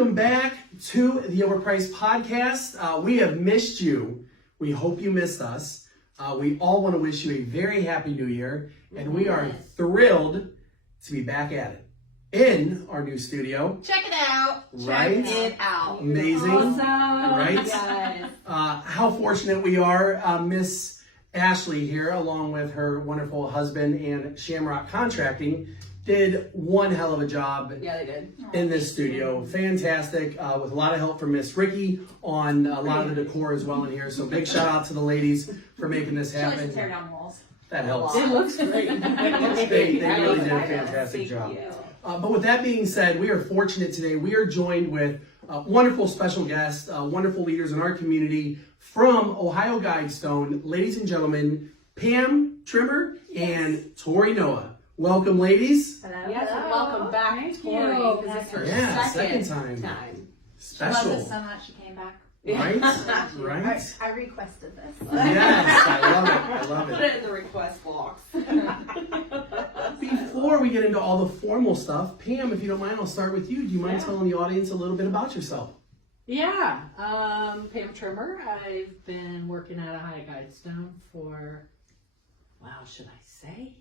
Welcome back to the Overpriced Podcast. We have missed you. We hope you missed us. We all want to wish you a very happy new year, and we are thrilled to be back at it in our new studio. Check it out. Right? Check it out. Amazing. Awesome. Right? Yes. How fortunate we are. Miss Ashley here, along with her wonderful husband and Shamrock Contracting, did one hell of a job. Yeah, they did. In this studio. Fantastic, with a lot of help from Miss Ricky on a lot of the decor as well in here. So big shout out to the ladies for making this She likes to happen. tear down walls. That helps. It looks great. They really did a fantastic job. But with that being said, we are fortunate today. We are joined with wonderful special guests, wonderful leaders in our community from Ohio Guidestone. Ladies and gentlemen, Pam Trimmer and Tori Noah. Welcome, ladies. Hello. Yes, and welcome back, Tori. This is her second time. Special. She loves it so much she came back. Right? Right? I requested this. Yes, I love it. I love Put it. it in the request box. Before we get into all the formal stuff, Pam, if you don't mind, I'll start with you. Do you mind telling the audience a little bit about yourself? Yeah, Pam Trimmer. I've been working at Ohio Guidestone for, should I say?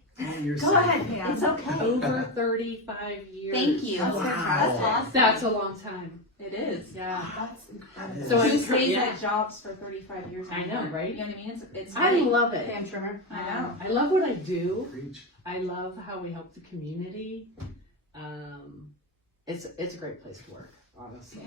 Go ahead, Pam. It's okay. Over 35 years. Thank you. Wow. That's awesome. That's a long time. It is. Yeah. That's incredible. So Who I'm stays yeah. at jobs for 35 years? I know, right? You know what I mean? It's I really- love it. Pam Trimmer. I know. I love what I do. Preach. I love how we help the community. It's a great place to work, honestly.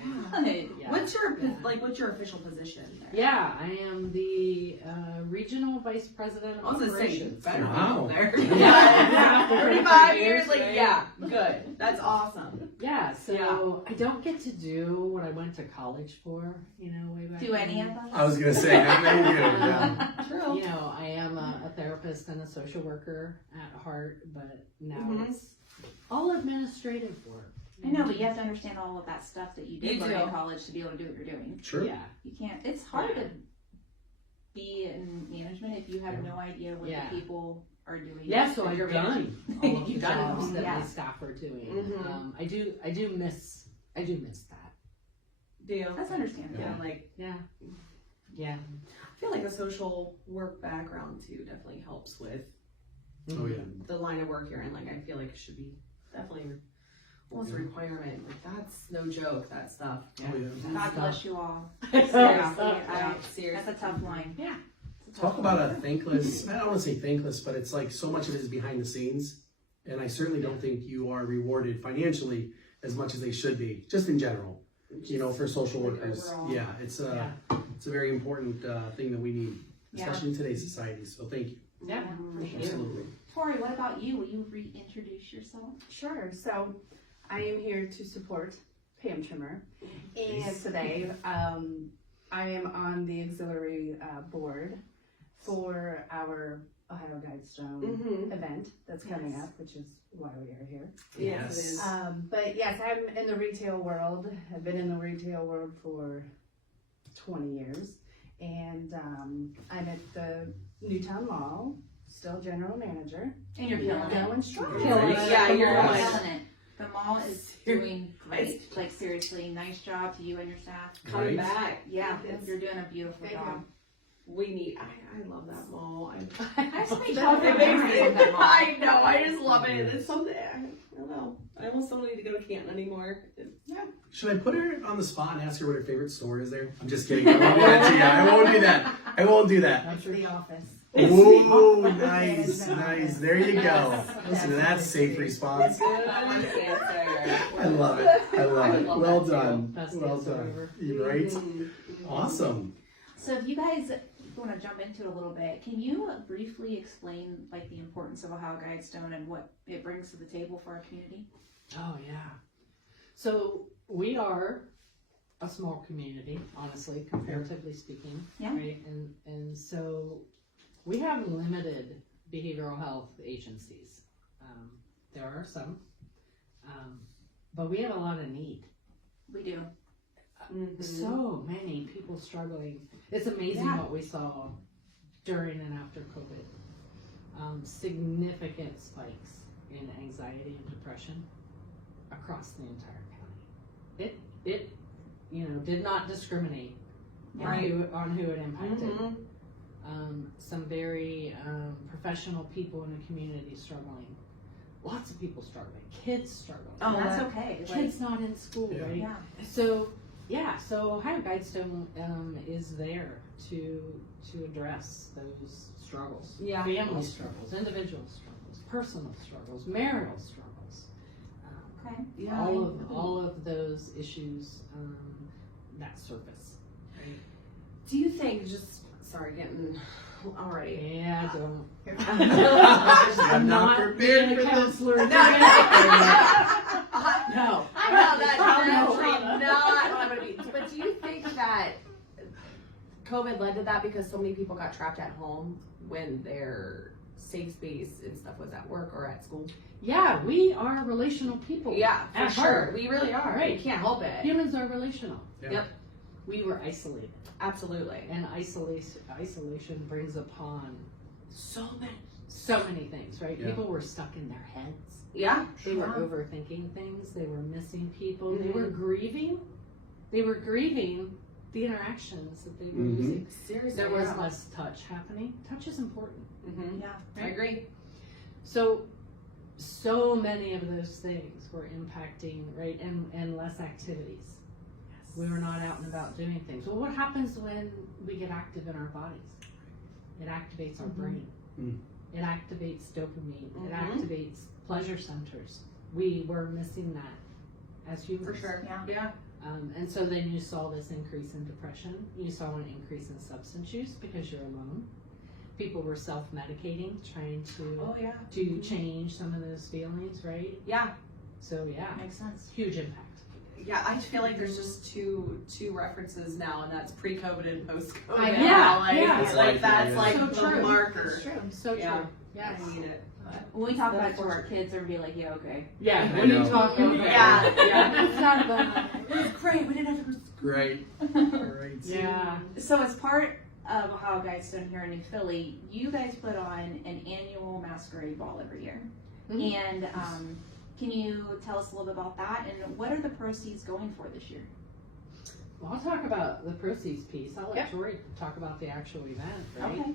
Good. Yeah. What's your Yeah. what's your official position there? Yeah, I am the regional vice president of I was gonna say operations. better Wow. there. Yeah. 35 years, right? yeah, good. That's awesome. Yeah, so I don't get to do what I went to college for, way back Do any then. of us? I was going to say, I know you. Yeah. True. I am a therapist and a social worker at heart, but now it's all administrative work. I know, but you have to understand all of that stuff that you did You learn do. in college to be able to do what you're doing. Sure. Yeah, You can't. It's hard Yeah. to be in management if you have no idea what Yeah. the people are doing. yeah. So that I've you're done managing. all of the You've done it jobs all, that yeah. my staff are doing. Mhm. I do miss that. Do you? That's understandable. Yeah, like Yeah. I feel like a social work background too definitely helps with Oh, yeah. the line of work you're in. Like I feel like it should be definitely almost a requirement. Like that's no joke. That stuff. Oh, yeah. God bless you all. Seriously, Yeah. seriously. That's a tough line. Yeah. It's a Talk tough about line. a thankless, I don't want to say thankless, but it's like so much of it is behind the scenes. And I certainly don't think you are rewarded financially as much as they should be, just in general, for social workers. overall. Yeah, it's a very important thing that we need, Yeah. especially in today's society. So thank you. Yeah. for sure. Absolutely. Tori, what about you? Will you reintroduce yourself? Sure. So I am here to support Pam Trimmer. And Nice. today I am on the auxiliary board for our Ohio Guidestone event that's coming Yes. up, which is why we are here. Yes, it is. But yes, I'm in the retail world. I've been in the retail world for 20 years. And I'm at the Newtown Mall, still general manager. And you're killing it. Going strong. Killing it. Yeah, The you're mall like- is killing it. The mall is doing great. Like seriously, nice job to you and your staff. Coming Right. back. Yeah, Yes. you're doing a beautiful Thank job. We need. I love that mall. I just made It sure makes you're me- that mall. I know. I just love it. It's something. I don't know. I almost don't need to go to Canton anymore. Should I put her on the spot and ask her what her favorite store is there? I'm just kidding. I won't do that to you. I won't do that. I won't do that. It's the office. Ooh, nice, nice. There you go. Listen to that safe response. Good answer. I love it. I love it. love Well that too. done. Best Well answer done. ever. You right? Mhm. Awesome. So if you guys want to jump into it a little bit, can you briefly explain like the importance of Ohio Guidestone and what it brings to the table for our community? Oh yeah. So we are a small community, honestly, comparatively speaking. Yeah. Right. And so we have limited behavioral health agencies. There are some, but we have a lot of need. We do. So many people struggling. It's amazing Yeah. what we saw during and after COVID. Significant spikes in anxiety and depression across the entire county. it, did not discriminate Right. on who it impacted. Mhm. Some very professional people in the community struggling. Lots of people struggling. Kids struggling. Oh, that's okay. Kids not in school, Yeah. right? Yeah. So Ohio Guidestone is there to address those struggles. Yeah. Family struggles, individual struggles, personal struggles, marital struggles. Okay. Yeah. All of those issues that surface. Right? Do you think, getting, all right. Yeah, don't. I'm not prepared being a for this. counselor. No. No. I know that's No. definitely not what I'm gonna be. But do you think that COVID led to that because so many people got trapped at home when their safe space and stuff was at work or at school? Yeah, we are relational people. Yeah, for At sure. heart. We really are. Right. We can't help it. Humans are relational. Yeah. Yep. We were isolated, Absolutely. and isolation brings upon So many. so many things, right? Yeah. People were stuck in their heads. Yeah. They were overthinking things. They were missing people. They Mhm. were grieving. They were grieving the interactions that they were Mhm. losing. Seriously. There was less touch happening. Touch is important. Mm-hmm. Yeah. I agree. So many of those things were impacting, right? And less activities. We were not out and about doing things. Well, what happens when we get active in our bodies? It activates our brain. Mm. It activates dopamine. It Mhm. activates pleasure centers. We were missing that as humans. For sure. Yeah. Yeah. And so then you saw this increase in depression. You saw an increase in substance use because you're alone. People were self-medicating, trying Oh yeah. to change some of those feelings, right? Yeah. So yeah, Makes sense. huge impact. Yeah, I feel like there's just two references now, and that's pre-COVID and post-COVID. Yeah, It's yeah. like that's Yeah. like So the true. marker. It's true. So Yeah. true. Yes. I need it. When we talk about it That's to our for kids, they're gonna be like, yeah, okay. Yeah. I When you know. talk about Yeah, yeah. It's not about It was great. We didn't have to. Great. Great. yeah. So as part of Ohio Guidestone here in New Philly, you guys put on an annual masquerade ball every year. Mhm. And can you tell us a little bit about that and what are the proceeds going for this year? Well, I'll talk about the proceeds piece. I'll let Yep. Tori talk about the actual event, right? Okay.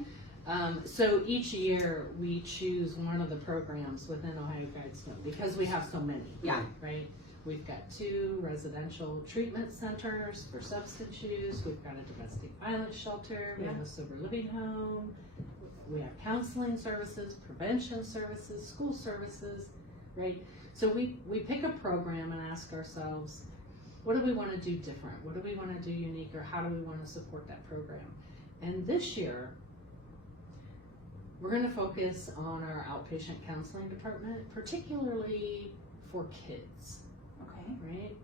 So each year we choose one of the programs within Ohio Guidestone because we have so many. Yeah. Right? We've got 2 residential treatment centers for substance use. We've got a domestic violence shelter. We have a sober living home. We have counseling services, prevention services, school services, right? So we pick a program and ask ourselves, what do we want to do different? What do we want to do unique, or how do we want to support that program? And this year, we're going to focus on our outpatient counseling department, particularly for kids, Okay. right?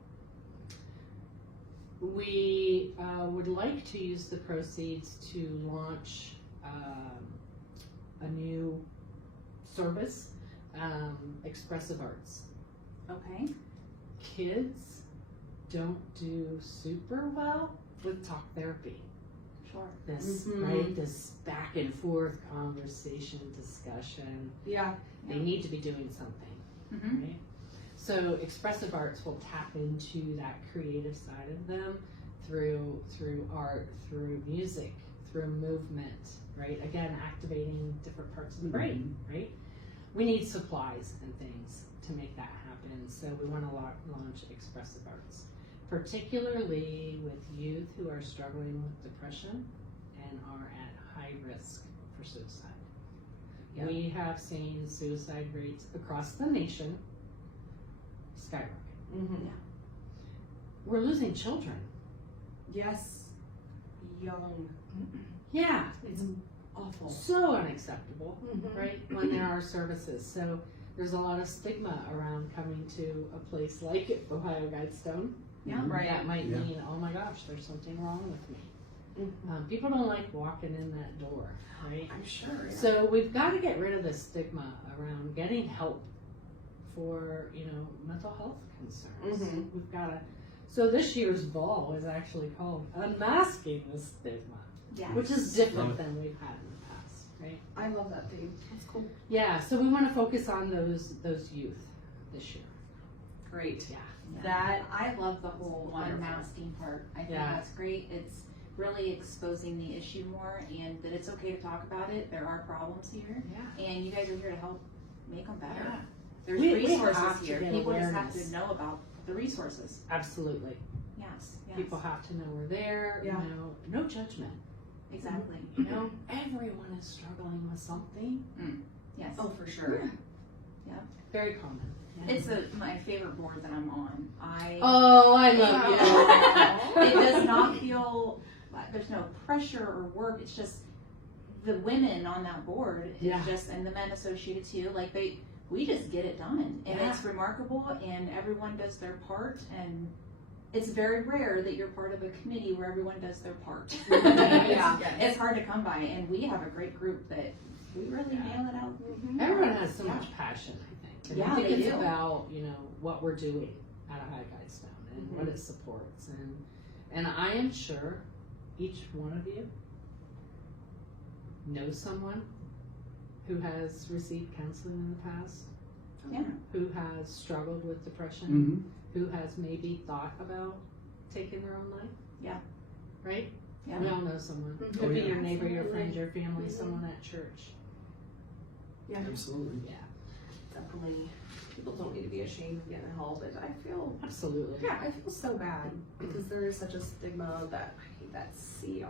We would like to use the proceeds to launch a new service, expressive arts. Okay. Kids don't do super well with talk therapy. Sure. This, Mhm. right, this back and forth conversation, discussion. Yeah. They need to be doing something, Mm-hmm. right? So expressive arts will tap into that creative side of them through art, through music, through movement, right? Again, activating different parts of the brain, right? We need supplies and things to make that happen, so we want to launch expressive arts, particularly with youth who are struggling with depression and are at high risk for suicide. Yeah. We have seen suicide rates across the nation skyrocket. Mm-hmm. We're losing children. Yes. Young. Yeah, It's awful. so unacceptable, Mhm. right? When there are services. So there's a lot of stigma around coming to a place like Ohio Guidestone. Yeah. Right. That might Yeah. mean, oh my gosh, there's something wrong with me. Mhm. People don't like walking in that door, right? I'm sure. Yeah. So we've got to get rid of the stigma around getting help for, mental health concerns. Mhm. We've got to. So this year's ball is actually called Unmasking the Stigma, Yeah. which is different than we've had in the past, right? I love that theme. That's cool. Yeah. So we want to focus on those youth this year. great. Yeah. That I love the whole Wonderful. unmasking part. I think Yeah. that's great. It's really exposing the issue more, and that it's okay to talk about it. There are problems here, Yeah. and you guys are here to help make them better. Yeah. There's We resources have to here. get People just have awareness. to know about the resources. Absolutely. Yes. People have to know we're there. Yeah. You know, no judgment. Exactly. You know, everyone is struggling with something. Yes. Oh, for sure. Very common. Yeah. It's my favorite board that I'm on. Oh, I love you. It does not feel like there's no pressure or work. It's just the women on that board is Yeah. just, and the men associated too. Like we just get it done, and Yeah. it's remarkable. And everyone does their part, and it's very rare that you're part of a committee where everyone does their part. Yeah. It's hard to come by, and we have a great group that we really nail it out. Everyone has so much passion, I think. And Yeah, I think they it's do. about, you know, what we're doing at Ohio Guidestone and what it supports. And I am sure each one of you knows someone who has received counseling in the past, Yeah. who has struggled with depression, who has maybe thought about taking their own life. Yeah. Right? Yeah. We all know someone. Mhm. Could Oh, be yeah. your neighbor, your friend, Absolutely. your family, Mhm. someone at church. Absolutely. Yeah, Definitely. People don't need to be ashamed of getting help, but I feel, absolutely. yeah, I feel so bad because there is such a stigma that I hate that CRAZY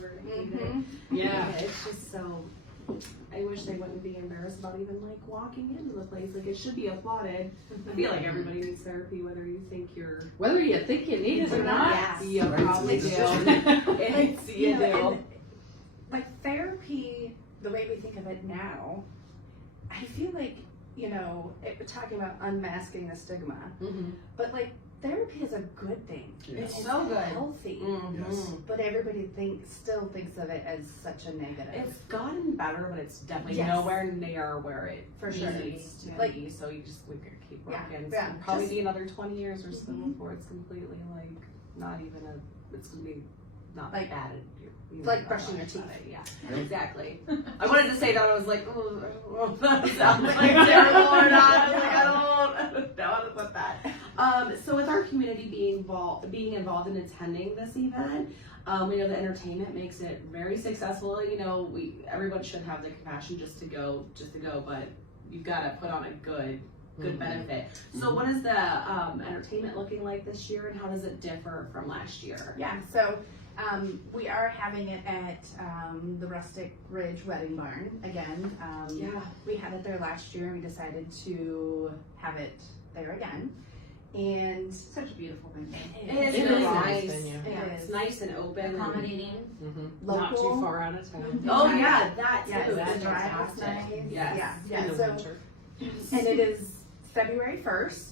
word. I hate it. Yeah. It's just so. I wish they wouldn't be embarrassed about even like walking into the place. Like it should be applauded. I feel like everybody needs therapy, whether you think you're. Whether you think you need it or not. Yes. You Right. probably do. It's, you You know, do. and, like therapy, the way we think of it now, I feel like, you know, we're talking about unmasking the stigma, Mm-hmm. but like therapy is a good thing. Yes. It's So good. healthy, Yes. but everybody still thinks of it as such a negative. It's gotten better, but it's definitely Yes. nowhere near where it For sure. needs to Like- be. So you just we could keep Yeah, working. yeah, It'll probably just- be another 20 years or so Mhm. before it's completely like not even a. It's gonna be not Like- bad. like brushing your teeth. Yeah, Right. exactly. I wanted to say that. I was like, oh, that sounds like terrible or not. I was like, I don't know how to put that. So with our community being involved in attending this event, we know that entertainment makes it very successful. You know, everyone should have the compassion just to go, but you've got to put on a good Mhm. benefit. So what is the entertainment looking like this year, and how does it differ from last year? Yeah, so we are having it at the Rustic Ridge Wedding Barn again. We had it there last year and we decided to have it there again. And Such a beautiful venue. It is It really is a nice nice. venue. It Yeah, is. it's nice and open. Accommodating. Mm-hmm. Local. Not too far out of town. Oh yeah, that too. yes, That's the drive is fantastic. nice. Yes. Yeah, In the so, winter. and it is February 1st.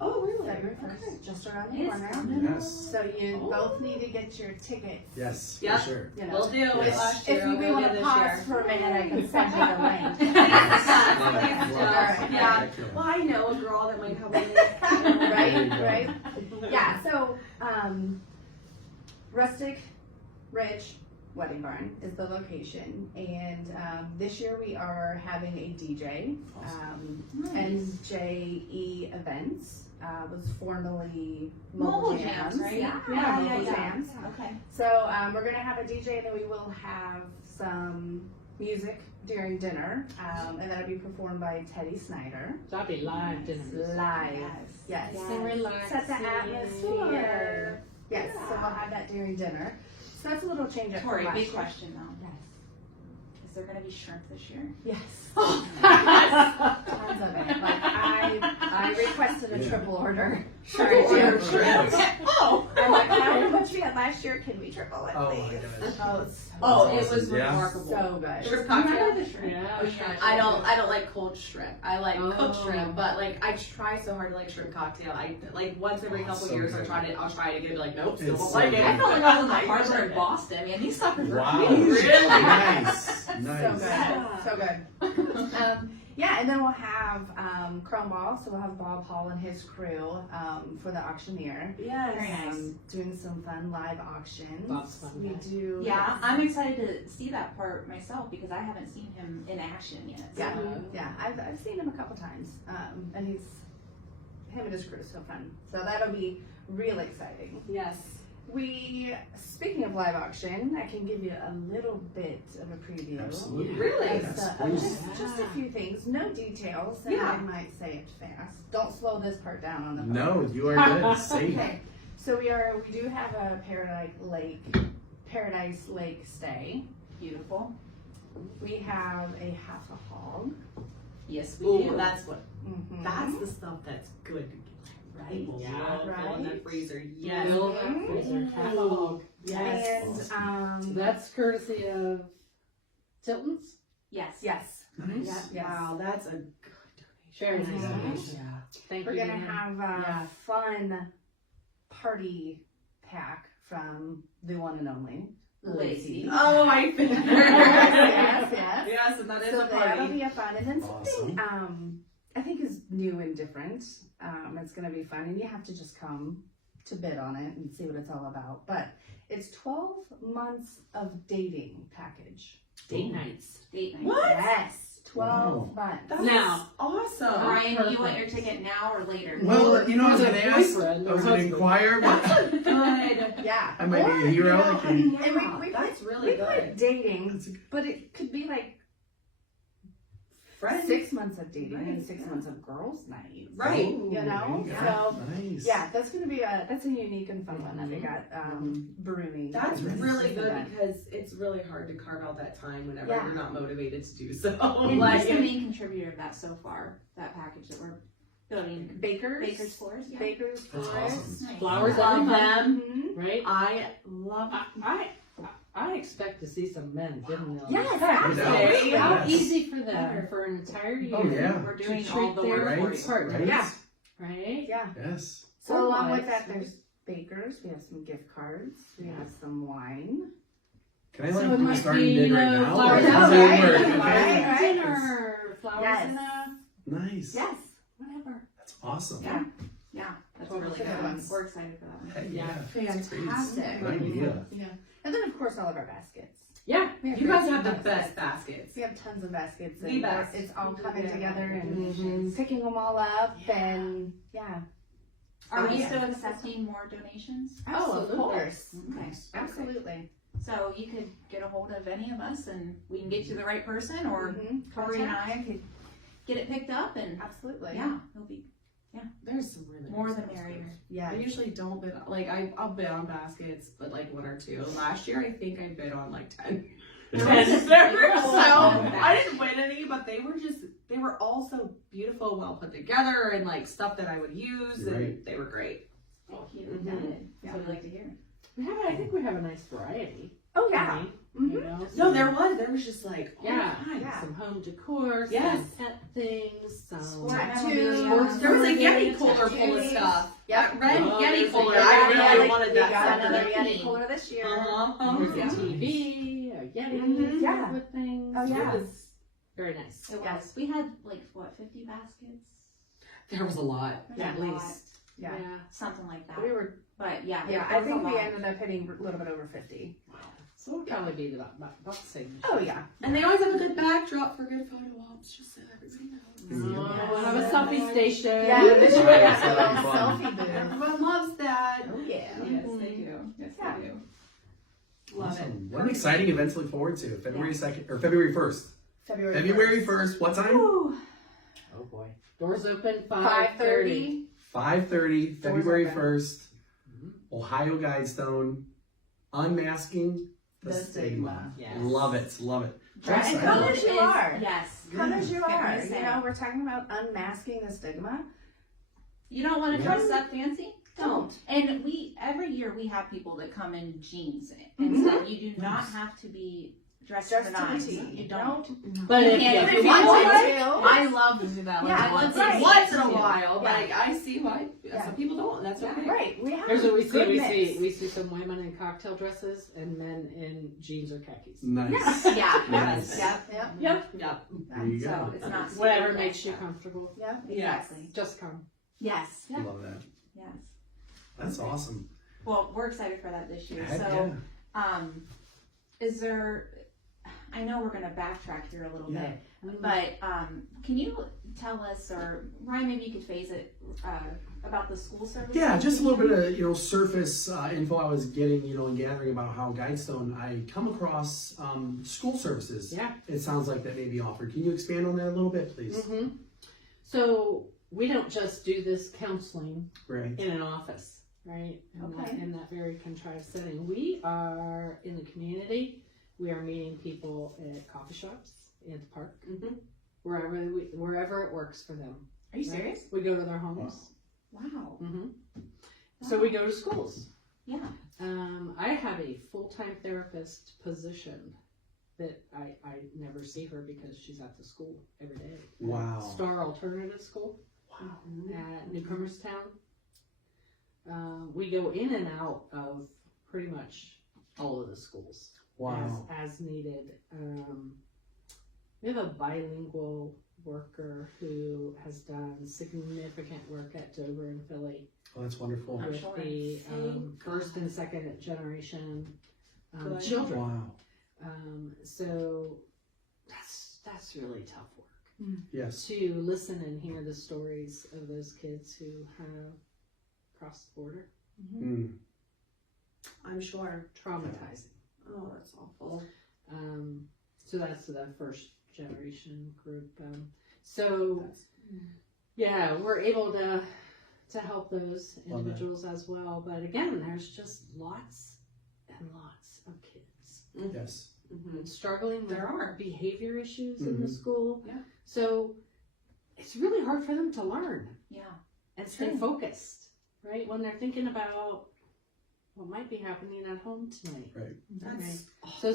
Oh really? February Okay. 1st, just around the It's corner. coming. Yes. So you Oh. both need to get your tickets. Yes. Yep. For sure. You know. We'll do it Yes. last year. If you we'll want do to this pause year. for a minute, I can send you the link. Yes, Love it. please do. Love it. Yeah. Heck yeah. Well, I know a girl that might have a link. There you go. Right. Yeah, so Rustic Ridge Wedding Barn is the location, and this year we are having a DJ. NJE Events was formerly Mobile Jams, right? Yeah, Yeah, Mobile yeah. Jams. Okay. So we're gonna have a DJ, and then we will have some music during dinner, and that'll be performed by Teddy Snyder. That'd be live dinner. Live, Yes. yes. And relax. Set the atmosphere. Yes, so we'll have that during dinner. So that's a little change up from Tori, last big year. question though. Is there gonna be shrimp this year? Yes. Yes. Tons of it. Like I requested a Yeah. triple order. Triple order. Oh. I'm like, how much we had last year? Can we triple it, Oh my please? gosh. Oh, it's so Oh, That's it was awesome. Yeah. remarkable. so good. Shrimp I cocktail. remember the shrimp. Yeah. Oh, yeah. I don't like cold shrimp. I like cooked Oh. shrimp, but like I try so hard to like shrimp cocktail. I like once every couple So years good. I'll try it again and be like, nope, still It's don't so like good. it. I felt like I was in the Like, harbor shrimp. in Boston. Man, these suckers are Wow. huge. Really? Nice. So Nice. good. So good. Yeah, and then we'll have Chrome Ball, so we'll have Bob Hall and his crew for the auctioneer. Yes. Very nice. Doing some fun live auctions. Bob's fun We guy. do. Yeah, I'm excited to see that part myself because I haven't seen him in action yet. So. Yeah, yeah. I've seen him a couple times, and him and his crew, so fun. So that'll be real exciting. Yes. Speaking of live auction, I can give you a little bit of a preview. Absolutely. Really? Yes, Of please. just a few things, no details, and Yeah. I might say it fast. Don't slow this part down on the phone. No, you are good. Safe. Okay, so we do have a Paradise Lake stay. Beautiful. We have a half a hog. Yes, we Ooh, do. that's what. Mhm. That's the stuff that's good to get. Right? People Yeah. love filling their Right. freezer. Yes. Fill Mhm. that freezer, half a hog. Yes. And That's courtesy of Tilton's. Yes. yes, Nice. Yes. Wow, that's a good Very nice Mhm. donation. Yeah. Thank we're you. gonna Nina. have a Yeah. fun party pack from the one and only Lacey. Oh, I think. Yes, yes. Yes, and that is So a that'll party. be a fun, and then something Awesome. I think is new and different. It's gonna be fun, and you have to just come to bid on it and see what it's all about. But it's 12 months of dating package. Date nights. Date night. What? Yes, 12 Wow. months. That's Now- awesome. Ryan, Perfect. you want your ticket now or later? Well, you know, I was As a gonna ask, boyfriend I or was gonna husband. inquire, but Good. Yeah, I might be a Or, hero, You know, I can- and Yeah, we that's put, really we put good. dating, That's a- but it could be like Friends. 6 months of dating and Right, 6 yeah. months of girls' night. Right. Ooh, You know, there so, nice. Yeah, that's gonna be that's a unique and fun one that we got brewing. That's Nice. really good event. because it's really hard to carve out that time whenever Yeah. you're not motivated to do so. And Like, who's the main contributor of that so far? That package that we're building. Baker's Baker's Floors. Yeah. Baker's That's Florist. awesome. Nice. Flowers love every month, them. right? I love I expect to see some men bidding on Yes, this. absolutely. How Yes. easy for them for an entire year. Oh, yeah. We're doing to all treat the their work for Right, you. partner. right. Yeah. Right? Yeah. Yes. So Or along with wives, that, right? there's Baker's. We have some gift cards. We have some wine. Can I So like it do a might starting be, bid you right know, now? flowers Or out, does it right? work? Right, Okay. right. Dinner, flowers Yes. in a Nice. Yes. whatever. That's awesome. Yeah. Yeah, that's Totally really good good. ones. We're excited for that one. Heck Yeah. That's great. Fantastic. Good idea. Yeah. And then of course all of our baskets. Yeah. We have You guys great have the baskets. best baskets. We have tons of baskets. The And best. it's all coming Yeah. together and Mhm. picking them all up and yeah. Are we Yeah. still accepting more donations? Oh, of Absolutely. course. Okay. Absolutely. So you could get a hold of any of us and we can get you the right person, or Mhm. Tori and I could get it picked up, and Absolutely. yeah, it'll be There's some really more nice than ones. merrier. Yeah. I usually don't bid like I'll bid on baskets, but like 1 or 2. Last year I think I bid on like 10. So I didn't win any, but they were all so beautiful, well put together, and like stuff that I would use, and Right. they were great. Thank you. Mhm. Good. Yeah. So we'd like to hear. I think we have a nice variety. Oh yeah. right? Mhm. You know, No, some- there was just like all Yeah. kinds. Yeah. some home decor, Yes. some pet things, some Sport Tattoos. tattoos. There was a Yeti Tattoos. cooler full of stuff. Yep. That red Oh, Yeti there's a cooler. Yeti. I really Yeah, wanted we that got stuff. another Yeti. Yeti cooler this year. Uh-huh. There's Yeah. a TV, a Yeti, Mhm. Yeah. with things. Oh, yeah. It was very nice. It Yeah. was. We had like what, 50 baskets? There was a lot, Yeah, at a lot. least. Yeah. Something like that. We were But yeah, yeah, it I was think a we lot. ended up hitting a little bit over 50. So it'll probably be about the same. Oh yeah. And they always have a good backdrop for good photo ops, just so everybody knows. Yeah. We'll have a selfie station. Yeah, this year we got a That'd be little fun. selfie booth. Everyone loves that. Oh yeah. Yes, they do. Yes, Yeah. they do. Love Awesome. it. What an exciting event to look forward to. February 2nd or February 1st. February 1st. What time? Whew. Oh boy. Doors open 5:30. 5:30, Doors February open. 1st. Ohio Guidestone. Unmasking the The Stigma. Stigma. Yes. Love it. Love it. Dress Excited. Come code as you is- are. Yes. Come as you Very are. You sad. know, we're talking about unmasking the stigma. You don't want to Yeah. dress up fancy? Don't. And every year we have people that come in jeans and Mhm. stuff. You do not Nice. have to be dressed Dressed to to the the nines. T. You don't. But You if, can't if if you you want want to, to. I love to do that. Like, Yeah, once, right. once in a Yeah. while. Yeah. Like, I see why Yeah. some people don't, and that's okay. Right. We have here's a what we see. good We mix. see some women in cocktail dresses and men in jeans or khakis. Nice. Yeah. Nice. Yep. Yep. Yep. Yep. There you So go. it's not Whatever super makes you dressed up. comfortable. Yep. Exactly. Just come. Yes. Yeah. Love that. Yes. That's awesome. Well, we're excited for that this year. Heck So, yeah. is there? I know we're going to backtrack here a little Yeah. bit. But can you tell us, or Ryan, maybe you could phase it about the school service? Yeah, just a little bit of surface info I was getting and gathering about how Guidestone. I come across school services. Yeah. It sounds like that may be offered. Can you expand on that a little bit, please? Mm-hmm. So we don't just do this counseling Right. in an office, right? In that very contrived setting. We are in the community. We are meeting people at coffee shops, at the park, wherever it works for them. Are you right? serious? We go to their homes. Wow. Mm-hmm. So we go to schools. Yeah. I have a full-time therapist position that I never see her because she's at the school every day. Wow. Star Alternative School. Wow. At Newcomerstown. We go in and out of pretty much all of the schools. Wow. As needed. We have a bilingual worker who has done significant work at Dover and Philly Oh, that's wonderful. I'm with sure. the Thank first and second generation Good. children. Wow. So that's really tough work. Yes. To listen and hear the stories of those kids who have crossed the border. Mm. I'm sure. Traumatizing. Oh, that's awful. So that's the first generation group. Yeah, we're able to help those Love that. individuals as well. But again, there's just lots and lots of kids Yes. Mm-hmm. struggling with There are. behavior issues in the Mhm. school. Yeah. So it's really hard for them to learn Yeah. and stay True. focused, right? When they're thinking about what might be happening at home tonight. That's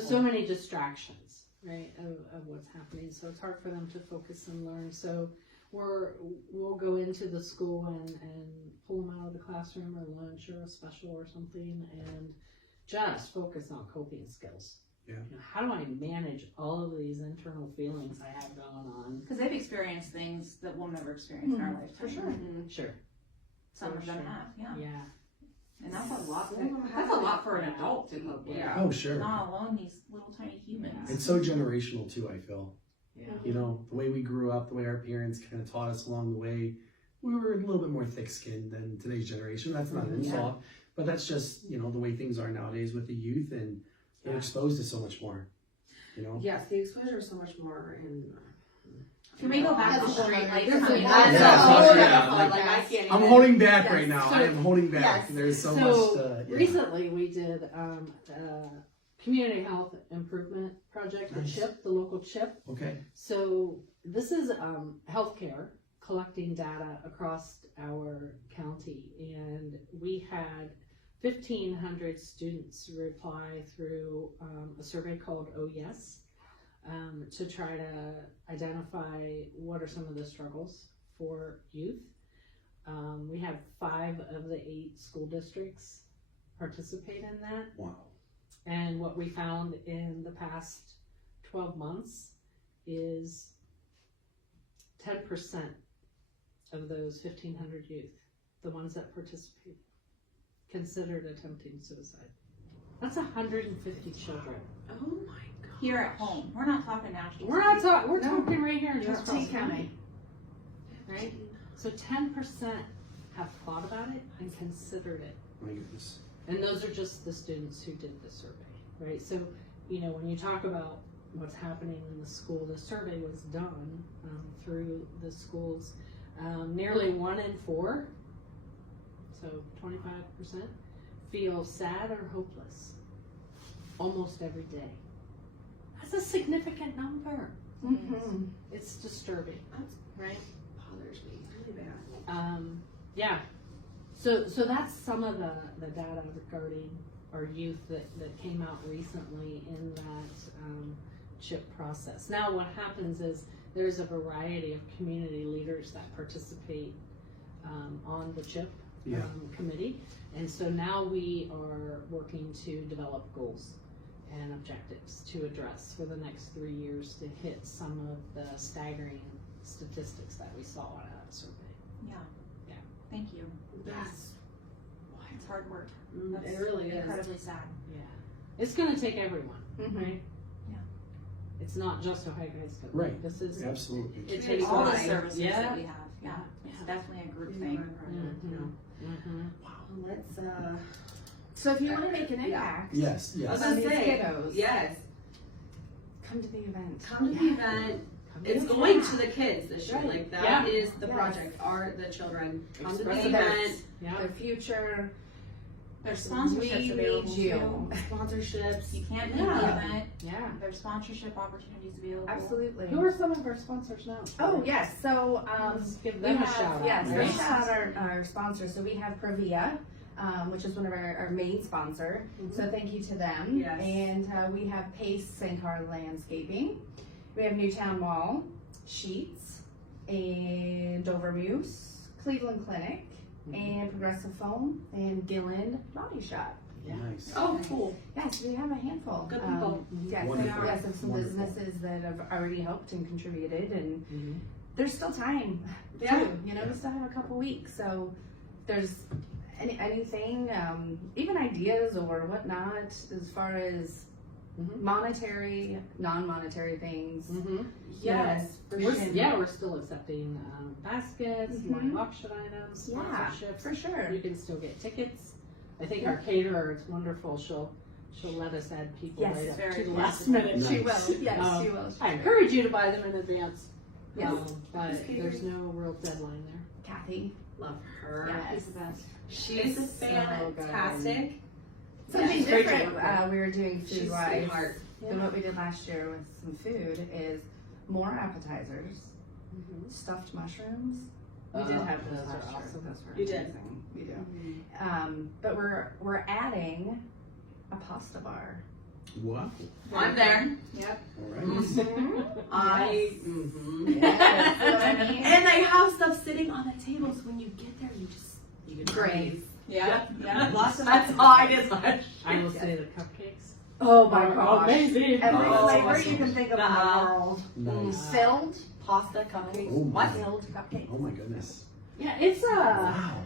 So many distractions, right, of what's happening. So it's hard for them to focus and learn. So we'll go into the school and pull them out of the classroom or lunch or a special or something and just focus on coping skills. Yeah. How do I manage all of these internal feelings I have going on? Because they've experienced things that we'll never experience in our lifetime. For sure. Sure. Some For of them sure. have, yeah. Yeah. And that's a lot. Some of them That's a lot for an adult to cope with. Yeah. Oh, sure. Not alone these little tiny humans. It's so generational too, I feel. Yeah. The way we grew up, the way our parents kind of taught us along the way, we were a little bit more thick-skinned than today's generation. That's not an insult, but that's just, the way things are nowadays with the youth, and they're exposed to so much more, Yes, the exposure is so much more in. Can we go back to That's a straight whole lights nother- coming Yeah, out? that's a whole what- nother yeah, fun, like, I can't I'm even- holding back Yes. right now. So- I am holding back. Yes. There's so So much to, recently we did a community health improvement project, the Nice. CHIP, the local CHIP. Okay. So this is healthcare collecting data across our county, and we had 1,500 students reply through a survey called Oh Yes, to try to identify what are some of the struggles for youth. We had 5 of the 8 school districts participate in that. Wow. And what we found in the past 12 months is 10% of those 1,500 youth, the ones that participated, considered attempting suicide. That's 150 children. Oh my god. Here at home. We're not talking national. We're talking right here in You're Tuscaloosa Tea County. right? So 10% have thought about it and considered it. My goodness. And those are just the students who did the survey, right? So, when you talk about what's happening in the school, the survey was done through the schools. Nearly 1 in 4, so 25%, feel sad or hopeless almost every day. That's a significant number. Mm-hmm. It's disturbing, That's right? bothers me really bad. Yeah. So that's some of the data regarding our youth that came out recently in that CHIP process. Now what happens is there's a variety of community leaders that participate on the CHIP Yeah. committee. And so now we are working to develop goals and objectives to address for the next 3 years to hit some of the staggering statistics that we saw on that survey. Yeah. Yeah. Thank you. That's It's hard work. it really is. Incredibly sad. Yeah. It's gonna take everyone, Mhm. right? it's not just Ohio Guidestone. Right. This is, Absolutely. it It's takes all the wide. services Yeah. that we have. Yeah, it's definitely a group thing. Let's So if you want to make an impact, Yes, I was yes. gonna these say, kiddos. yes, come to the event. come to the event. It's going to the kids this year. Right. Like that Yeah. is the Yes. project. Are the children come to the Express event? yeah. Their future. There's sponsorships We available need too. you. Sponsorships. You can't leave Yeah. the event. Yeah. There's sponsorship opportunities available. Absolutely. Who are some of our sponsors now? Oh yes, so Let's give we them a have, shout out. yes, right? let's shout out our sponsors. So we have Provia, which is one of our main sponsor. So thank you to them. Yes. And we have Pace Sankar Landscaping. We have Newtown Mall, Sheets, and Dover Muse, Cleveland Clinic, and Progressive Foam, and Gilland Body Shop. Nice. Oh, cool. Yes, we have a handful. Good people. Yes, Wonderful. yes, of some Wonderful. businesses that have already helped and contributed, and Mhm. there's still time. Yeah. Too. You know, we still have a couple weeks, so there's anything, even ideas or whatnot, as far as Mhm. monetary, non-monetary things. Mhm. Yes. For We're, sure. yeah, we're still accepting baskets, Mhm. live auction items, Yeah, sponsorships. for sure. You can still get tickets. I think our caterer is wonderful. She'll let us add people Yes, right up very to the good. last minute. Nice. She will. Yes, Um, she will. I encourage you to buy them in advance. Yes. But Who's catering? there's no real deadline there. Kathy. Love her. Yes. She's the best. She's So fantastic. Something she's great to different work with. we were doing She's a food-wise sweetheart. than what we did last year with some food is more appetizers, Mhm. stuffed mushrooms. We did have those those are last year. awesome. Those were You did. amazing. We do. But we're adding a pasta bar. Wow. I'm there. Yep. All right. I. Yes. Mhm. Yes, you know what I mean? And they have stuff sitting on the table, so when you get there, you can Great. breathe. Yeah. Yeah. Lots of that's all I did last I will say the cupcakes. Oh my are gosh. Amazing. Every Oh, flavor awesome. you can think of in the Nuh-uh. world. Nice. Filled. pasta cupcakes. Oh my. What? Filled cupcakes. Oh my goodness. Yeah, it's Wow.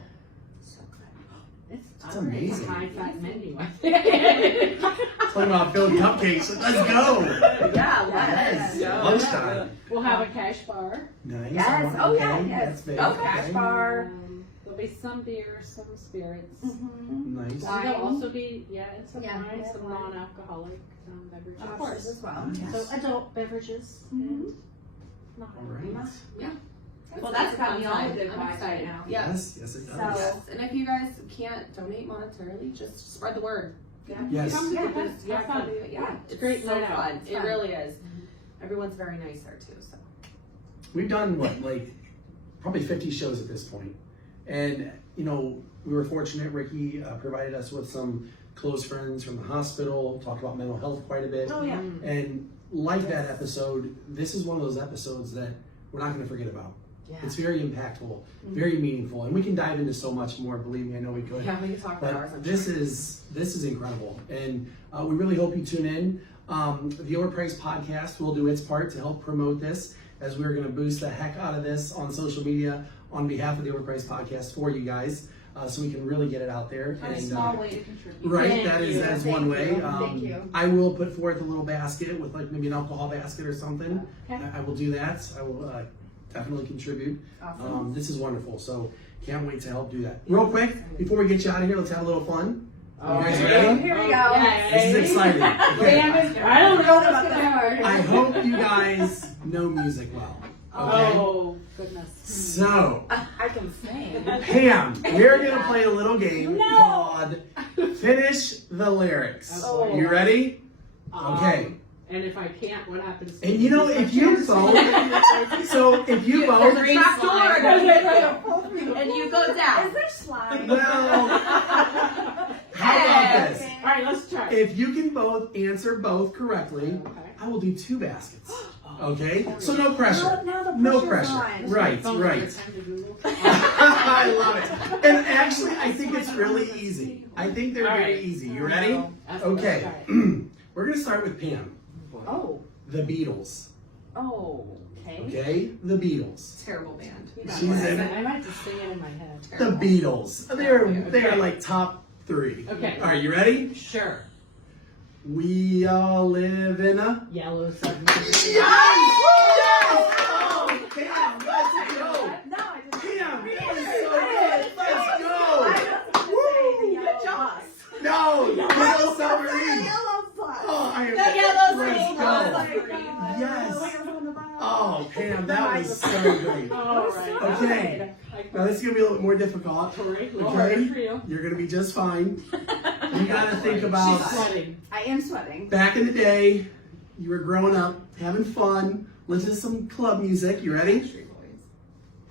So good. it's That's a amazing. high fat menu. I think. Talking about filled cupcakes. Let's go. Yeah, Yes. let's go. Lunchtime. We'll have a cash bar. Nice. Yes. Oh yeah. Okay, Yes. That's big. Okay. Cash bar. There'll be some beer, some spirits. Mm-hmm. Nice. And Wine. There'll also be, and some Yeah, wine, yeah, some wine. non-alcoholic beverages. Of course, as well. Nice. Yes. So adult beverages Mhm. and not. All right. Well, that's got me all fun. good I'm vibes excited. right now. Yes. Yes, it does. Yes. And if you guys can't donate monetarily, just spread the word. Yes. Come to Yeah, the booth. have fun. Yeah, It's a great so night out. fun. It's It fun. really is. Everyone's very nice there too. So. We've done what, like probably 50 shows at this point. And, you know, we were fortunate. Ricky provided us with some close friends from the hospital, talked about mental health quite a bit. Oh yeah. And like that episode, this is one of those episodes that we're not going to forget about. Yeah. It's very impactful, very meaningful, and we can dive into so much more. Believe me, I know we could. Yeah, we can talk for hours. But I'm this sure. is incredible, and we really hope you tune in. The Overpriced Podcast will do its part to help promote this, as we're going to boost the heck out of this on social media on behalf of the Overpriced Podcast for you guys, so we can really get it out there. A small way to contribute. Right, Thank that is you. that's Thank one way. you. Thank you. I will put forth a little basket with like maybe an alcohol basket or something. Okay. I will do that. I will definitely contribute. Awesome. This is wonderful. So can't wait to help do that. Real quick, before we get you out of here, let's have a little fun. Oh, You guys yeah. ready? Here we go. Yeah. This is exciting. Okay. I don't know about that. I hope you guys know music well. Okay. Oh, goodness. So, I can sing. Pam, we're gonna play a little game No. called Finish the Lyrics. Oh. You ready? Um, Okay. And if I can't, what happens? And you know, if you vote, so if you vote, Green Trap door. slide. And you go down. Is there slime? well, how about this? All right, let's try. If you can both answer both correctly, Okay. I will do 2 baskets. Okay? So no pressure. Now the No pressure's pressure. on. Right, Phone right. number, time to Google. I love it. And actually, I think it's really easy. I think they're All very right. easy. You ready? Let's Okay. try it. We're going to start with Pam. Oh. The Beatles. Oh. Okay. Okay? The Beatles. Terrible band. She's in I might just sing it in my head. the Beatles. They're like top 3. Okay. All right, you ready? Sure. We all live in a... Yellow submarine. Yes! Oh, Pam, let's go! No, I didn't. Pam, that was so good! Let's go! Good job. No! Yellow submarine! Oh, I am... Let's go! Yes! Oh, Pam, that was so great. All right. Okay. Now this is gonna be a little bit more difficult. Okay. Okay? You're gonna be just fine. You gotta think about She's sweating. I am sweating. back in the day, you were growing up, having fun, listening to some club music. You ready?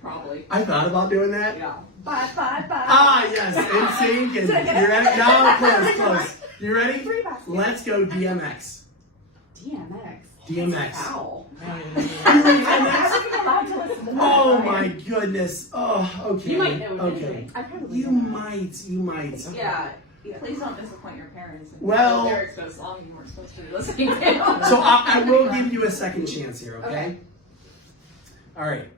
Probably. I thought about doing that. Yeah. Bye, bye, bye. Ah, yes, NSYNC, and you ready? No, close. You ready? 3 baskets. Let's go DMX. DMX. DMX. Ow. I wasn't allowed to listen to that. Oh my goodness. Oh, okay. You might know it Okay. anyway. I probably You don't. might. Yeah. Please don't disappoint your parents. And Well- lyrics to a song you weren't supposed to be listening to. So I will give you a second chance here, okay? Okay. All right.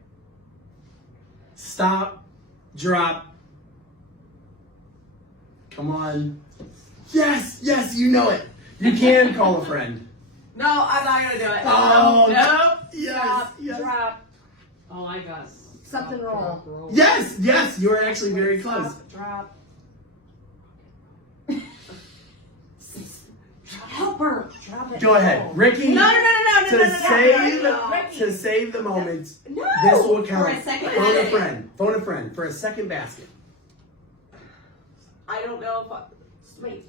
Stop. Drop. Come on. Yes, you know it. You can call a friend. No, I'm not gonna do it. Oh, Nope. Yes, Drop. Oh, I got Something stop, roll. drop, Yes, you are actually very close. Stop, drop. Help her. Drop it. Go ahead, Ricky. No. To save the moment, No. this will For count. a second Phone a basket. friend. Phone a friend for a second basket. I don't know if I... Wait.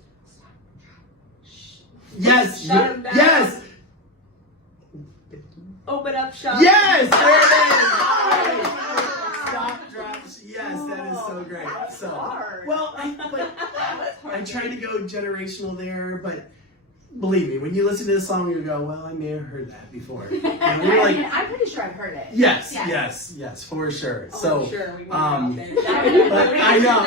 Yes, Shut him down. yes, Open up shop. yes. There it is. Stop, drop. Yes, that is so great. So, well, I tried to go generational there, but believe me, when you listen to the song, you go, well, I may have heard that before. And we're like, I'm pretty sure I've heard it. yes, for sure. Oh, So, sure, we but I I know.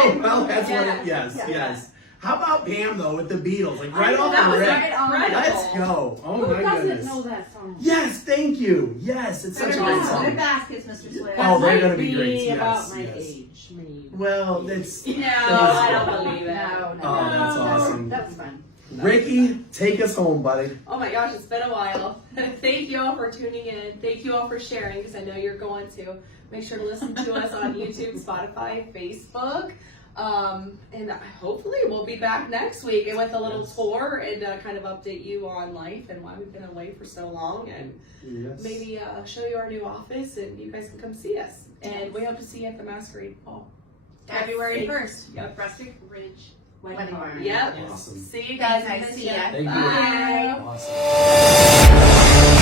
Oh, well, that's what it, yes. How about Pam, though, with the Beatles? Like, right off That the was rip. incredible. Let's go. Oh, Who my doesn't goodness. know that song? Yes, thank you. Yes, it's such a great Good song. baskets, Mr. Swift. Oh, they're Might gonna be great. about Yes, my yes. age, maybe. Well, that's No, I don't believe it. No. Oh, that's awesome. That was fun. Ricky. Take us home, buddy. Oh my gosh, it's been a while. Thank you all for tuning in. Thank you all for sharing, because I know you're going to. Make sure to listen to us on YouTube, Spotify, Facebook. And hopefully we'll be back next week and with a little tour and kind of update you on life and why we've been away for so long, and Yes. maybe show you our new office and you guys can come see us. And we hope to see you at the Masquerade Ball. February 1st. Yep. Rustic Ridge Wedding Wedding barn. Barn. Yep. Awesome. See you guys. Thanks, in see ya. Minnesota. Thank you. Bye. Awesome.